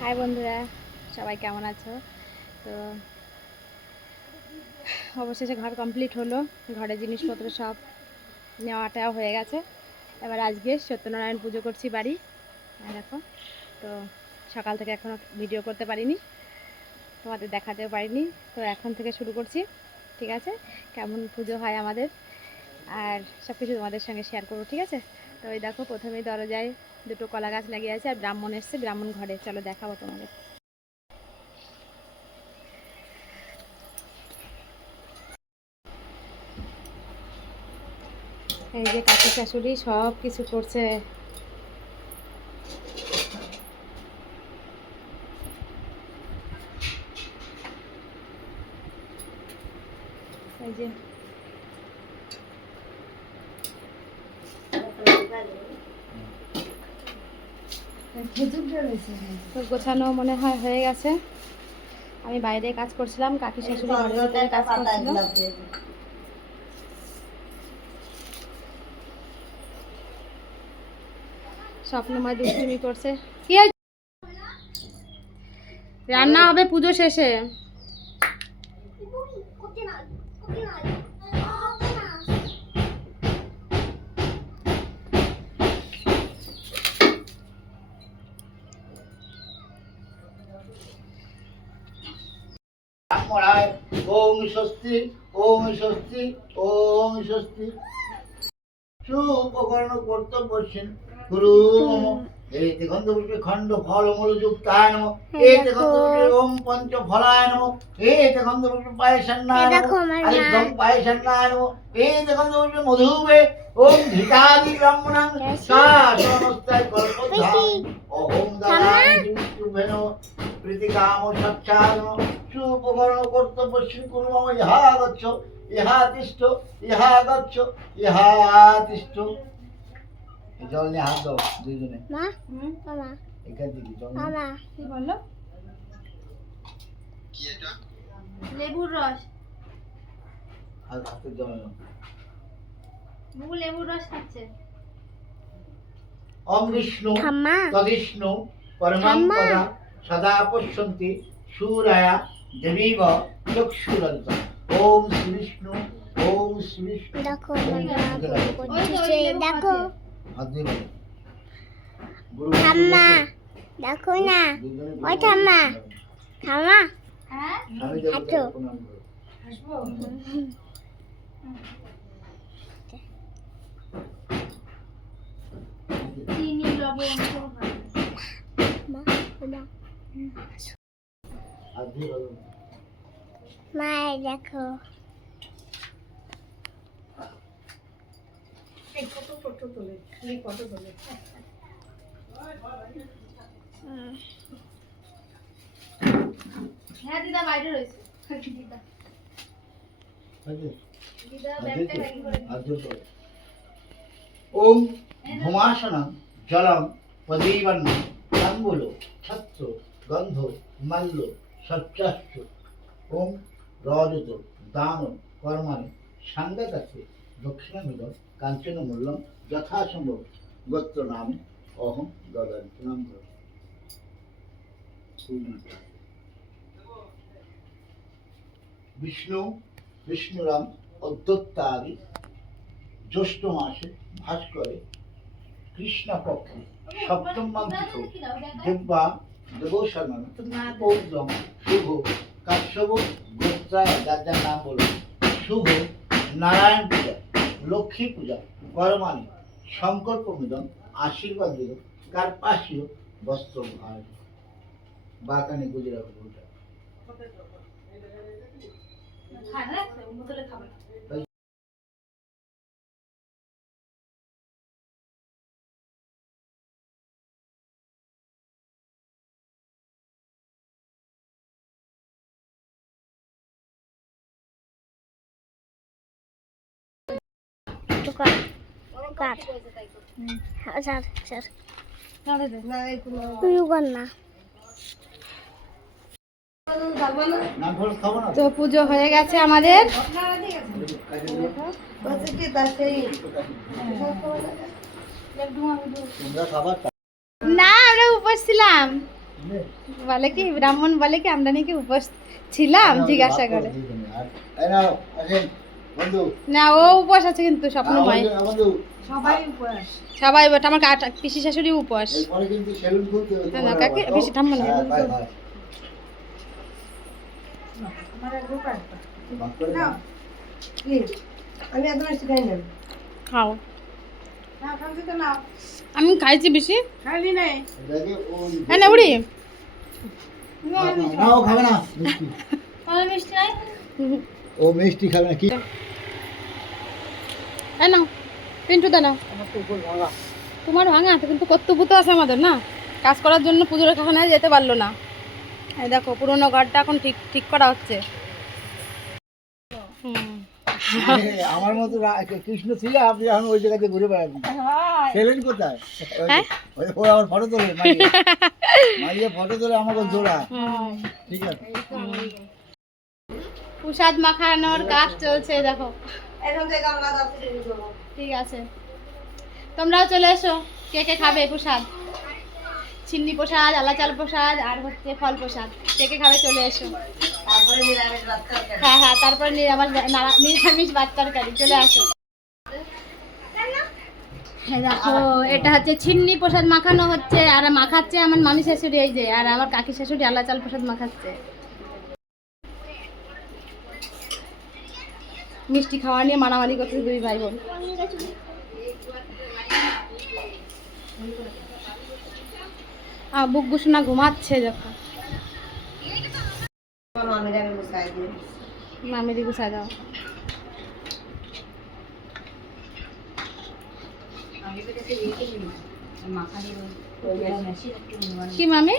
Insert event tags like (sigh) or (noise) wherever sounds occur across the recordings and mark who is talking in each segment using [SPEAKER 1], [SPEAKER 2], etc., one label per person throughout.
[SPEAKER 1] High বন্ধুরা, সবাই কেমন আছো? তো অবশেষে ঘর কমপ্লিট হলো, ঘরের জিনিসপত্র সব নেওয়াটাও হয়ে গেছে। এবার আজকে সত্যনারায়ণ পুজো করছি বাড়ি। দেখো, তো সকাল থেকে এখনও ভিডিও করতে পারিনি, তোমাদের দেখাতেও পারিনি। তো এখন থেকে শুরু করছি, ঠিক আছে? কেমন পুজো হয় আমাদের? আর সব কিছু তোমাদের সঙ্গে শেয়ার করব, ঠিক আছে? তো ওই দেখো, প্রথমেই দরজায় দুটো কলা গাছ লাগিয়ে আছে আর ব্রাহ্মণ এসছে, ব্রাহ্মণ ঘরে। চলো দেখাবো তোমাদের। এই যে কাকু শাশুড়ি সব কিছু করছে এই যে তো গোছানো মনে হয় হয়ে গেছে। আমি বাইরে কাজ করছিলাম কাকি শাশুড়ি ঘরের ভিতরে কাজ করছিল। স্বপ্নময় দুষ্টুমি করছে। কি রান্না হবে পুজো শেষে।
[SPEAKER 2] ওং স্বস্তি ওং স্বস্তি ওং স্বস্তি। সুপকর্ণ কর্তব্যসীন গুরু। এই পুষ্পে খণ্ড ফল মূল যুক্তায় নম। এই ওম পঞ্চ ফলায় নম। এই পায়সন্নায় নম। আরিদ্রম পায়সন্নায় নম। এই মধুবে ওম ধৃতাদি ব্রাহ্মণাং শাসনস্তায় কল্পধাম। অহং প্রীতিকাম সচ্চান সুপকর্ণ কর্তব্যসীন কুরু মম ইহা গচ্ছ ইহা তিষ্ঠ ইহা গচ্ছ ইহা তিষ্ঠ জল নিয়ে হাত দাও দুইজনে। এখান থেকে জল
[SPEAKER 1] কি বলল লেবুর রস।
[SPEAKER 2] হাত হাতে জল নাও।
[SPEAKER 1] বুবু লেবুর রস খাচ্ছে।
[SPEAKER 2] অং বিষ্ণু
[SPEAKER 3] ঠাম্মা
[SPEAKER 2] তদিষ্ণু পরমং সদা পশ্যন্তি সুরায়া দেবীব চক্ষুরন্ত ওম শ্রী বিষ্ণু ওম শ্রী বিষ্ণু
[SPEAKER 3] দেখো দেখো ঠাম্মা দেখো না ওই ঠাম্মা ঠাম্মা
[SPEAKER 1] হ্যাঁ
[SPEAKER 3] হাঁটো।
[SPEAKER 1] চিনি লবণ ভালো।
[SPEAKER 3] মা মা দেখো।
[SPEAKER 1] হ্যাঁ দিদা বাইরে রয়েছে। দিদা।
[SPEAKER 2] ওম ভুমাসনম জলম পদীবন্ন ছত্র গন্ধ মাল্য সচ্চাশ্চ ওম রজত, দান, কর্মাণি সাঙ্গাকাছে দক্ষিণামিদ কাঞ্চন মূল্যম যথাসম্ভব গোত্র নামে অহম দদান প্রণাম বিষ্ণু, বিষ্ণুরাম অদ্যোত্তাদি জ্যৈষ্ঠ মাসে ভাস্করে, কৃষ্ণপক্ষে সপ্তম মান্তিক দেব্বা দেবশর্মা পৌদ্রম শুভ। কাশ্যপ গোত্রায় যার যার নাম বলো। শুভ নারায়ণ পূজা লক্ষ্মী পূজা করমানি সংকল্প মিলন আশীর্বাদ মিলন কার্পাসীয় বস্ত্র ভার বাকানে গুজরাট
[SPEAKER 1] খায়
[SPEAKER 3] স্যার স্যার তুই কর না।
[SPEAKER 1] তো পুজো হয়ে গেছে আমাদের। না আমরা উপোস ছিলাম। বলে কি ব্রাহ্মণ বলে কি আমরা নাকি উপোস ছিলাম জিজ্ঞাসা করে। না ও উপোস আছে কিন্তু স্বপ্ন
[SPEAKER 2] আর
[SPEAKER 1] মায়
[SPEAKER 2] বন্ধু, বন্ধু।
[SPEAKER 1] সবাই আমার কাটা পিসি শাশুড়ি উপোস। না, কাকে?
[SPEAKER 2] আবার,
[SPEAKER 1] ঠাম্মা না।
[SPEAKER 2] হ্যাঁ,
[SPEAKER 4] না
[SPEAKER 1] খাও। আমি খাইছি বেশি।
[SPEAKER 4] খাইলি নাই?
[SPEAKER 1] হ্যাঁ না বুড়ি।
[SPEAKER 2] খাবে না। (laughs) মিষ্টি
[SPEAKER 3] নাই? (laughs)
[SPEAKER 2] ও মিষ্টি খাবে না কি?
[SPEAKER 1] হ্যাঁ না পিন্টু দা নাও। তোমার ভাঙা আছে কিন্তু কর্তব্য তো আছে আমাদের না? কাজ করার জন্য পুজোর কারখানায় যেতে পারল না। এই দেখো পুরোনো ঘরটা এখন ঠিক ঠিক করা হচ্ছে।
[SPEAKER 2] আমার মতো কৃষ্ণ ছিল আপনি এখন ওই জায়গাতে ঘুরে বেড়াচ্ছেন। ছেলেন কোথায়? ওই-
[SPEAKER 1] হ্যাঁ?
[SPEAKER 2] ও আমার ফটো তোলে মাইকে ফটো তোলে আমাকে জোড়া। ঠিক আছে।
[SPEAKER 1] প্রসাদ মাখানোর কাজ চলছে দেখো। ঠিক আছে। তোমরাও চলে এসো কে কে খাবে প্রসাদ? চিন্নি প্রসাদ আলাচাল প্রসাদ আর হচ্ছে ফল প্রসাদ। কে কে খাবে চলে এসো।
[SPEAKER 4] তারপরে নিরামিষ রাস্তা
[SPEAKER 1] হ্যাঁ হ্যাঁ তারপরে নিরামিষ নিরামিষ ভাত তরকারি। চলে আসো। হ্যাঁ দেখো এটা হচ্ছে ছিন্নি প্রসাদ মাখানো হচ্ছে আর মাখাচ্ছে আমার মামি শাশুড়ি এই যে আর আমার কাকি শাশুড়ি আল্লাহ চাল প্রসাদ মাখাচ্ছে। মিষ্টি খাওয়া নিয়ে মারামারি করছে দুই ভাই বোন বুক ঘোষণা ঘুমাচ্ছে
[SPEAKER 4] যখন।
[SPEAKER 1] মামিদি গুছাই দাও। কি মামি?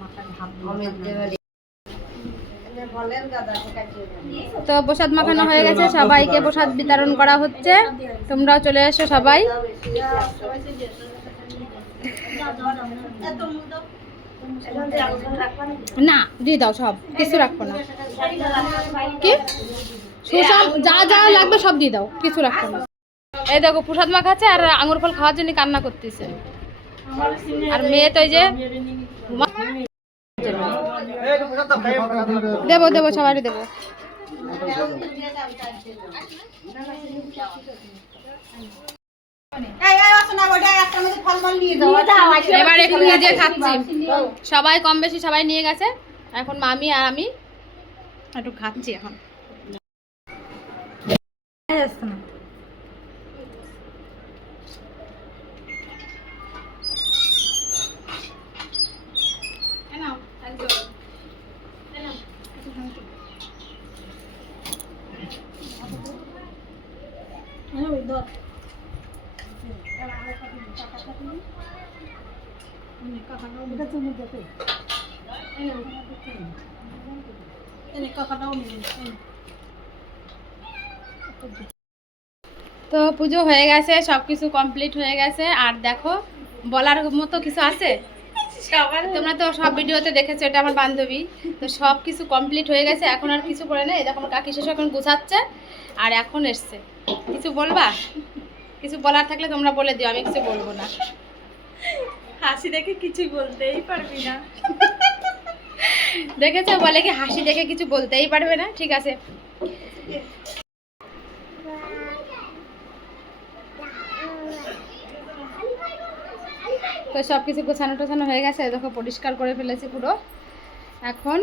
[SPEAKER 4] মাখানি হাফ দিয়ে বলেন দাদা কাটিয়ে দেন
[SPEAKER 1] তো প্রসাদ মাখানো হয়ে গেছে, সবাইকে প্রসাদ বিতরণ করা হচ্ছে। তোমরাও চলে এসো সবাই। না, দিয়ে দাও সব, কিছু রাখব না। কি? সুসব যা যা লাগবে সব দিয়ে দাও, কিছু রাখব না। এই দেখো, প্রসাদ মাখাচ্ছে আর আঙুর ফল খাওয়ার জন্য কান্না করতেছে। আর মেয়ে তো এই যে দেবো দেবো সবারই দেবো।
[SPEAKER 4] যাও
[SPEAKER 1] এবার একটু নিজে খাচ্ছি। সবাই কম বেশি সবাই নিয়ে গেছে। এখন মামি আর আমি একটু খাচ্ছি এখন। তো পুজো হয়ে গেছে সব কিছু কমপ্লিট হয়ে গেছে। আর দেখো বলার মতো কিছু আছে? তোমরা তো সব ভিডিওতে দেখেছ এটা আমার বান্ধবী। তো সব কিছু কমপ্লিট হয়ে গেছে এখন আর কিছু করে নেই। দেখো কাকি শেষ এখন গুছাচ্ছে আর এখন এসছে। কিছু বলবা? কিছু বলার থাকলে তোমরা বলে দিও আমি কিছু বলব না।
[SPEAKER 4] হাসি দেখে কিছু বলতেই পারবি না।
[SPEAKER 1] দেখেছ? বলে কি হাসি দেখে কিছু বলতেই পারবে না? ঠিক আছে। তো সব কিছু গোছানো টোছানো হয়ে গেছে। দেখো, পরিষ্কার করে ফেলেছি পুরো। এখন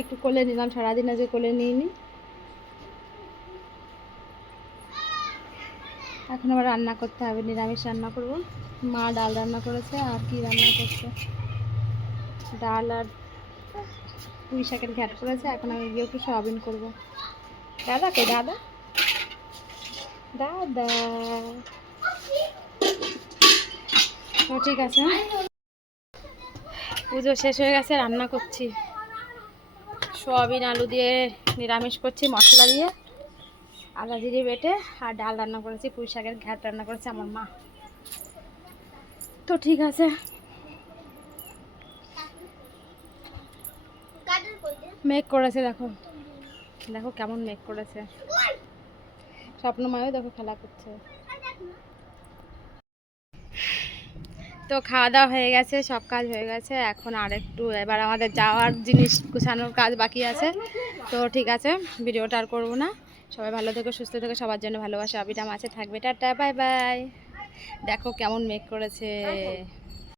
[SPEAKER 1] একটু কোলে নিলাম। সারাদিন আজকে কোলে নিইনি। এখন আবার রান্না করতে হবে, নিরামিষ রান্না করব। মা ডাল রান্না করেছে, আর কি রান্না করছে? ডাল আর পুঁই শাকের ঘ্যাট করেছে, এখন আমি গিয়ে একটু সয়াবিন করব। দাদা কে দাদা? দাদা। তো ঠিক আছে। পুজো শেষ হয়ে গেছে, রান্না করছি। সোয়াবিন, আলু দিয়ে নিরামিষ করছি, মশলা দিয়ে। আদা জিরে বেটে আর ডাল রান্না করেছি, পুঁই শাকের ঘ্যাট রান্না করেছে আমার মা। তো ঠিক আছে। মেঘ করেছে, দেখো। দেখো কেমন মেঘ করেছে। স্বপ্নময়ও দেখো খেলা করছে। তো খাওয়া দাওয়া হয়ে গেছে, সব কাজ হয়ে গেছে। এখন আর একটু এবার আমাদের যাওয়ার জিনিস গুছানোর কাজ বাকি আছে। তো ঠিক আছে, ভিডিওটা আর করব না। সবাই ভালো থেকো, সুস্থ থেকো, সবার জন্য ভালোবাসা আবিটা মাছে থাকবে। Tata, bye bye. দেখো কেমন মেক করেছে।